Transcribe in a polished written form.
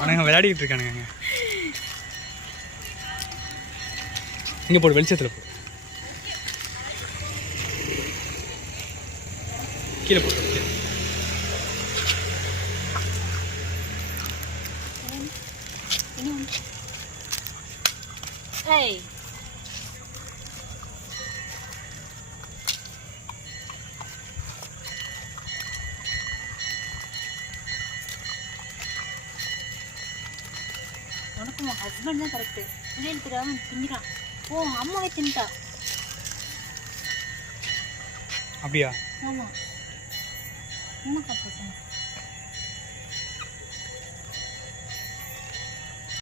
அவனுங்க விளையாடிக்கிட்டு இருக்கானுங்க. இங்கே போடு, வெளிச்சத்தில் போடு, கீழே போட்டு. உனக்கு உன் ஹஸ்பண்ட் தான் கரெக்டு. பிள்ளைகள் தெரியாம திங்கிறான். ஓ அம்மாவே தின்ட்டா. அப்படியா? ஆமாம், உண்மை காப்பாற்றணும்.